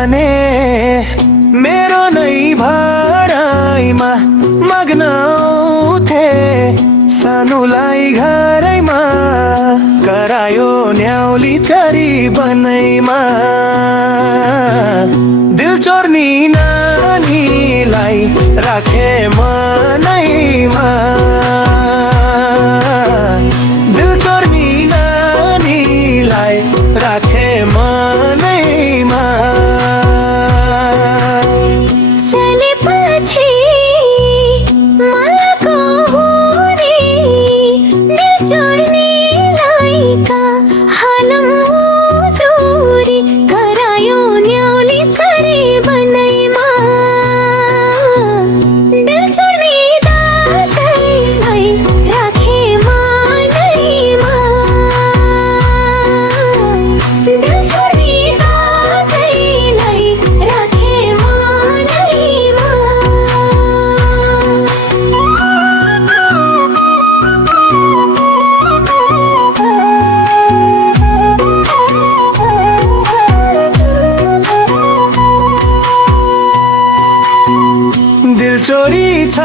भने मेरो नै भराइमा मग्न थे सानुलाई घरैमा करायो न्याउली चरी बनैमा दिल चोर्नी नानीलाई राखे मनैमा दिल चोर्नी नानीलाई राखे मनैमा चलेपछि मनको हुने दिल चोर्नेलाई का हालम चोरी करायो न्याउली चरी बनैमा दिल चोर्ने दाजैलाई राखे मनैमा दिल चोर्ने दाजैलाई राखे दिल चोरी छ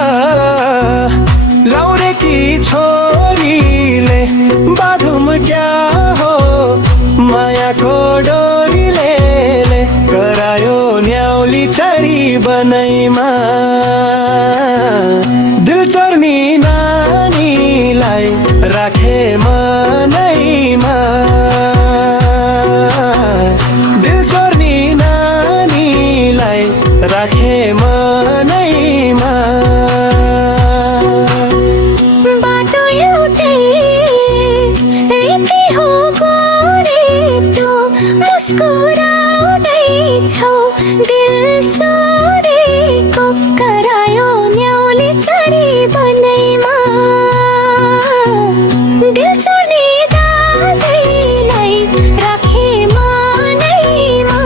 लौरेकी छोरीले बाधुम क्या हो मायाको डोरीले करायो न्याउली चरी बनैमा दिल चोर्नी नानीलाई राखे मनैमा दिल चोर्नी नानीलाई राखे मनैमा बाटो एउटै यति हो गोरेटो मुस्कुराउँदैछौ दिल चोरेको करायो न्याउली चरी बनैमा दिल चोर्ने दाजैलाई राखे मनैमा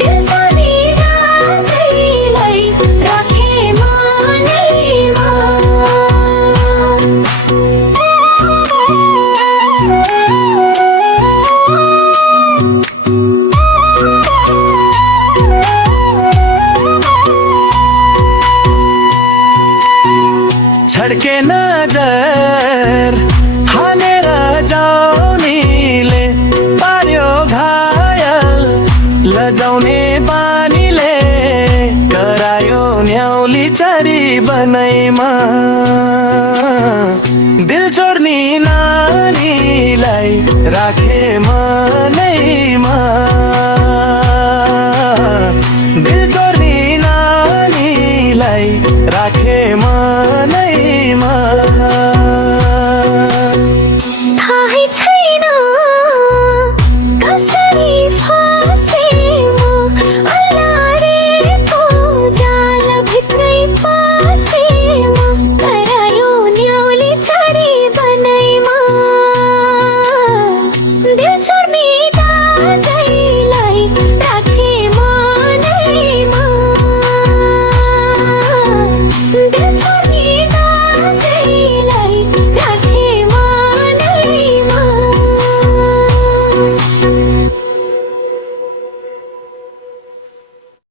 दिल चोर्ने दाजैलाई राखे मनैमा छड्के नजर हानेर जाउनेले पार्यो घायल लजाउने बानीले करायो न्याउली चरी बनैमा दिल चोर्नी नानीलाई राखे मनैमा